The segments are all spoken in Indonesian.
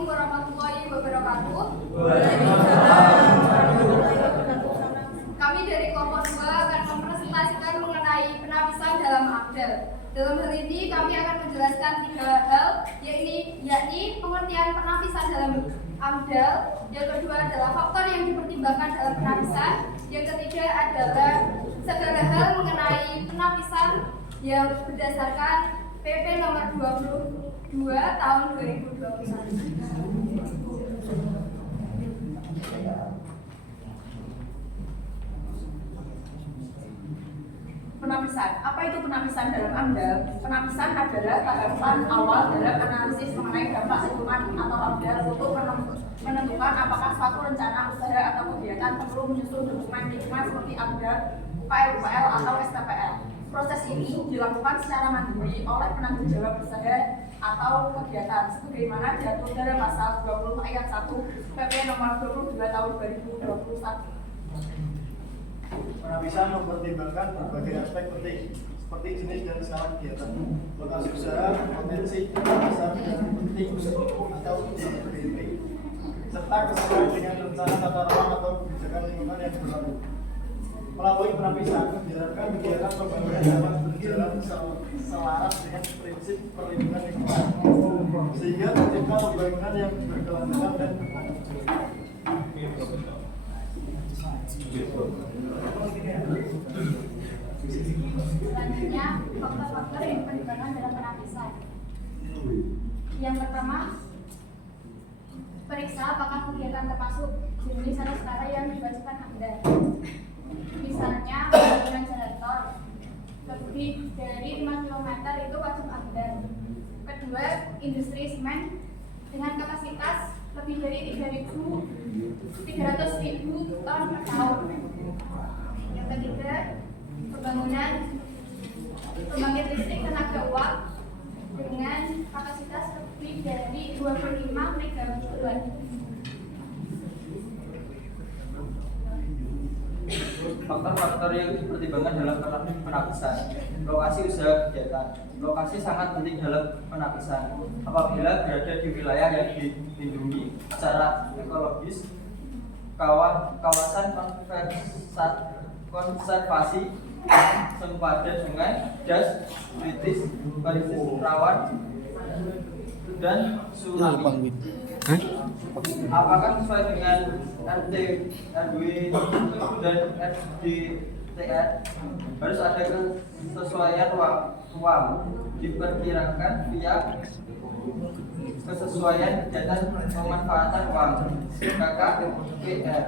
Assalamualaikum warahmatullahi wabarakatuh. Kami dari kelompok 2 akan mempresentasikan mengenai penapisan dalam AMDAL. Dalam hal ini kami akan menjelaskan 3 hal, yakni pengertian penapisan dalam AMDAL. Yang kedua adalah faktor yang dipertimbangkan dalam penapisan. Yang ketiga adalah segala hal mengenai penapisan yang berdasarkan PP nomor 22 tahun 2021. Penapisan. Apa itu penapisan dalam AMDAL? Penapisan adalah tahapan awal dalam analisis mengenai dampak lingkungan atau AMDAL untuk menentukan apakah suatu rencana usaha atau kegiatan perlu menyusun dokumen lingkungan seperti AMDAL, PLUPL atau STPL. Proses ini dilakukan secara mandiri oleh penanggung jawab usaha atau kegiatan sebagaimana diatur dalam pasal 20 ayat 1 PP nomor 22 tahun 2021. Penapisan mempertimbangkan berbagai aspek penting seperti jenis dan skala kegiatan, lokasi usaha, potensi, pasar dan penting atau DPP, serta kesesuaian dengan rencana tata ruang atau kebijakan lingkungan yang berlaku. Melalui penapisan, diharapkan kegiatan pembangunan dapat berjalan selaras dengan prinsip perlindungan lingkungan, sehingga tercipta pembangunan yang berkelanjutan dan berkelanjutan. Selanjutnya, faktor-faktor yang dipertimbangkan dalam penapisan. Yang pertama, periksa apakah kegiatan termasuk jenis atau skala yang diwajibkan AMDAL. Misalnya, pembangunan jalan tol lebih dari 5 km itu wajib AMDAL. Kedua, industri semen dengan kapasitas lebih dari 300.000 ton per tahun. Yang ketiga, pembangunan pembangkit listrik tenaga uap dengan kapasitas lebih dari 25 MW. Faktor-faktor yang dipertimbangkan dalam penapisan. Lokasi usaha kegiatan. Lokasi sangat penting dalam penapisan. Apabila berada di wilayah yang dilindungi secara ekologis, kawasan konservasi sempadan sungai, das, kritis, rawan, dan tsunami. Apakah sesuai dengan RT, RW, dan SDTR? Harus ada kesesuaian ruang diperkirakan via kesesuaian kegiatan pemanfaatan uang KKPR.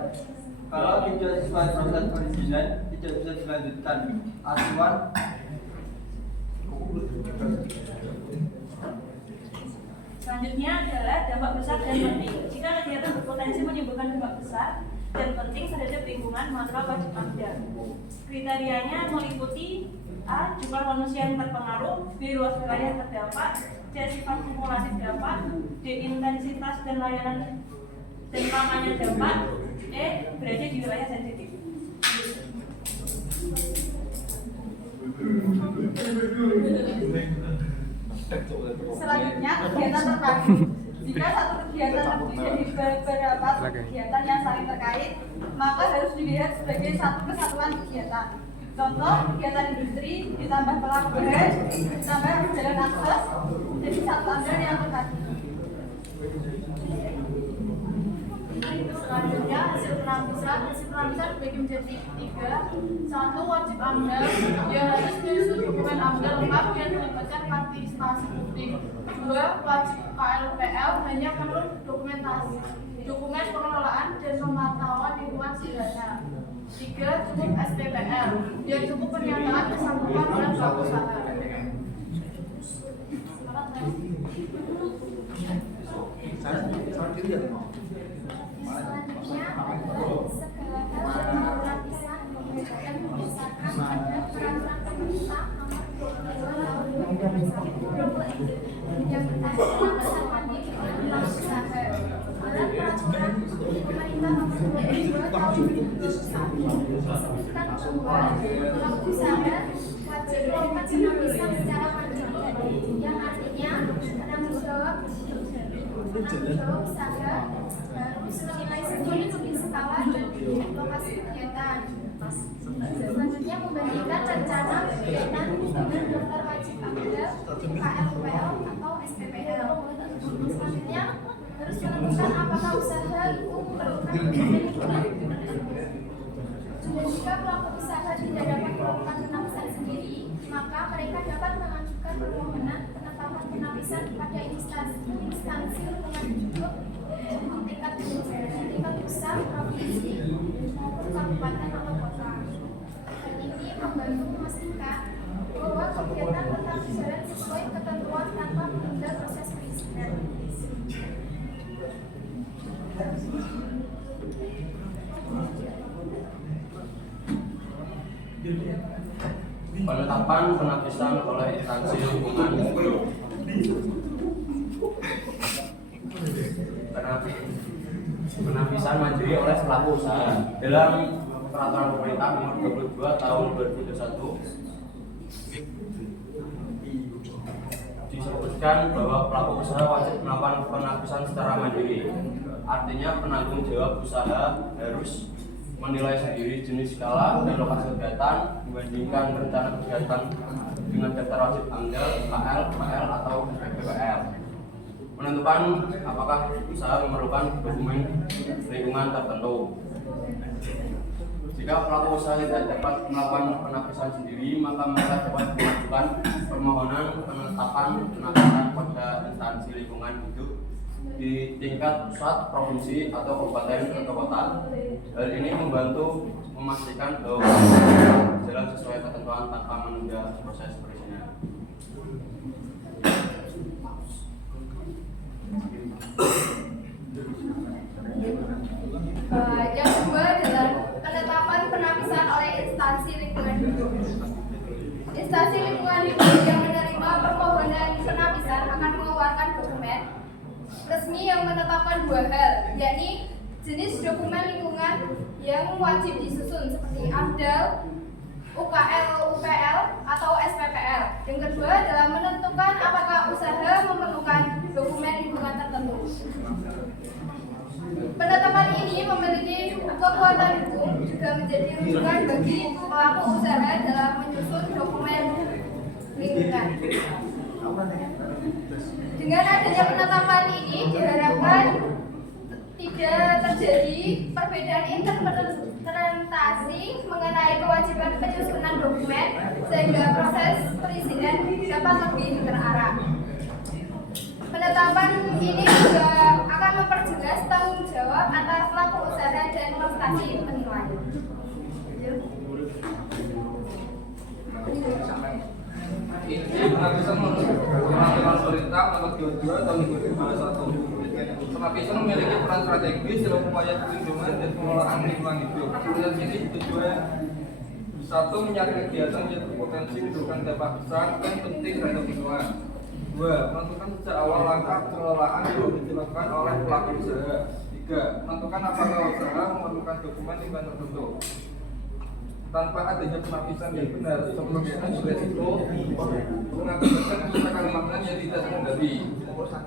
Kalau tidak sesuai proses perizinan, tidak bisa dilanjutkan. Acuan selanjutnya adalah dampak besar dan penting. Jika kegiatan berpotensi menimbulkan dampak besar dan penting terhadap lingkungan, maka wajib AMDAL. Kriterianya meliputi A. Jumlah manusia yang terpengaruh, B. Luas wilayah terdampak, C. Sifat kumulatif dampak, D. Intensitas dan layanan dan lamanya dampak, E. Berada di wilayah sensitif. Selanjutnya, kegiatan terkait. Jika satu kegiatan terdiri dari beberapa kegiatan yang saling terkait, maka harus dilihat sebagai satu kesatuan kegiatan. Contoh, kegiatan industri ditambah pelabuhan, ditambah jalan akses, jadi satu AMDAL yang terkait. Selanjutnya, hasil penapisan dibagi menjadi 3. 1. Wajib AMDAL, yang harus menyusun dokumen AMDAL lengkap dan melibatkan partisipasi publik. 2. Wajib KLPL, hanya perlu dokumen pengelolaan dan pemantauan lingkungan sederhana. 3. Cukup STPL, yang cukup pernyataan kesanggupan oleh pelaku usaha. Selanjutnya adalah segala hal penapisan yang berdasarkan pada peraturan pemerintah nomor 22 tahun 2021 yang berkaitan bersama dengan pelaku usaha. Dalam peraturan pemerintah nomor 22 tahun 2021 disebutkan bahwa pelaku usaha wajib melakukan penapisan secara mandiri, yang artinya penanggung jawab Penanggung usaha harus menilai sesuai skala dan lokasi kegiatan. Selanjutnya membandingkan rencana kegiatan dengan daftar wajib amdal, UKL, UPL atau SPPL. Selanjutnya harus menentukan apakah usaha itu memerlukan dokumen lingkungan. Dan jika pelaku usaha tidak dapat melakukan penapisan sendiri, maka mereka dapat mengajukan permohonan penetapan penapisan pada instansi lingkungan hidup di tingkat pusat, provinsi, maupun kabupaten atau kota. Hal ini membantu memastikan bahwa kegiatan tetap berjalan sesuai ketentuan tanpa menunda proses perizinan. Penetapan penapisan oleh instansi lingkungan hidup. Penapisan mandiri oleh pelaku usaha dalam Peraturan Pemerintah Nomor 22 Tahun 2021 disebutkan bahwa pelaku usaha wajib melakukan penapisan secara mandiri. Artinya penanggung jawab usaha harus menilai sendiri jenis skala dan lokasi kegiatan, membandingkan rencana kegiatan dengan daftar wajib amdal, UKL, UPL atau SPPL. Menentukan apakah usaha memerlukan dokumen lingkungan tertentu. Jika pelaku usaha tidak dapat melakukan penapisan sendiri, maka mereka dapat mengajukan permohonan penetapan penapisan pada instansi lingkungan hidup di tingkat pusat, provinsi, atau kabupaten atau kota. Hal ini membantu memastikan bahwa jalan sesuai ketentuan tanpa menunda proses perizinan. Yang kedua adalah penetapan penapisan oleh instansi lingkungan hidup. Instansi lingkungan hidup yang menerima permohonan penapisan akan mengeluarkan dokumen resmi yang menetapkan dua hal, yakni jenis dokumen lingkungan yang wajib disusun seperti AMDAL, UKL, UPL, atau SPPL. Yang kedua adalah menentukan apakah usaha memerlukan dokumen lingkungan tertentu. Penetapan ini memiliki kekuatan hukum juga menjadi rujukan bagi pelaku usaha dalam menyusun dokumen lingkungan. Dengan adanya penetapan ini diharapkan tidak terjadi perbedaan interpretasi mengenai kewajiban penyusunan dokumen sehingga proses perizinan dapat lebih terarah. Penetapan ini juga akan memperjelas tanggung jawab antara pelaku usaha dan instansi penilai. Ini penapisan menurut Peraturan Pemerintah Nomor 22 Tahun 2021. Penapisan memiliki peran strategis dalam upaya perlindungan dan pengelolaan lingkungan hidup. Kemudian ini tujuan satu, mencari kegiatan yang berpotensi menimbulkan dampak besar dan penting terhadap lingkungan. Dua, menentukan sejak awal langkah pengelolaan yang dilakukan oleh pelaku usaha. Tiga, menentukan apakah usaha memerlukan dokumen lingkungan tertentu. Tanpa adanya penapisan yang benar, kemungkinan beresiko mengakibatkan kerusakan lingkungan yang tidak terkendali.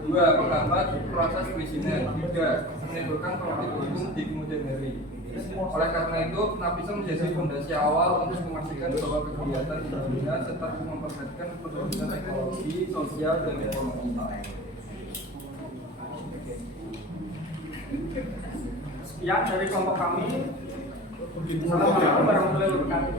Dua, menghambat proses perizinan. Tiga, menimbulkan konflik hukum di kemudian hari. Oleh karena itu, penapisan menjadi fondasi awal untuk memastikan bahwa kegiatan perizinan serta memperhatikan perlindungan ekologi, sosial, dan ekonomi. Sekian dari kelompok kami. Assalamualaikum warahmatullahi wabarakatuh.